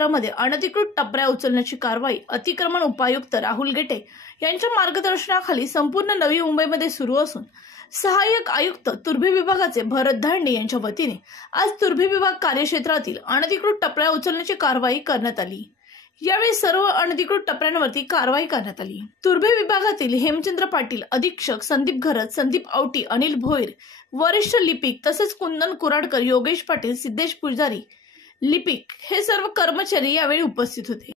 क्षेत्रामध्ये अनधिकृत टपऱ्या उचलण्याची कारवाई अतिक्रमण उपायुक्त राहुल गेटे यांच्या मार्गदर्शनाखाली संपूर्ण नवी मुंबईमध्ये सुरू असून सहाय्यक आयुक्त तुर्भे विभागाचे भरत धांडे यांच्या वतीने आज तुर्भे विभाग कार्यक्षेत्रातील अनधिकृत टपऱ्या उचलण्याची कारवाई करण्यात आली। यावेळी सर्व अनधिकृत टपऱ्यांवरती कारवाई करण्यात आली। तुर्भे विभागातील हेमचंद्र पाटील, अधीक्षक संदीप घरत, संदीप आवटी, अनिल भोईर, वरिष्ठ लिपिक तसेच कुंदन कुराडकर, योगेश पाटील, सिद्धेश पुजारी लिपिक हे सर्व कर्मचारी यावेळी उपस्थित होते।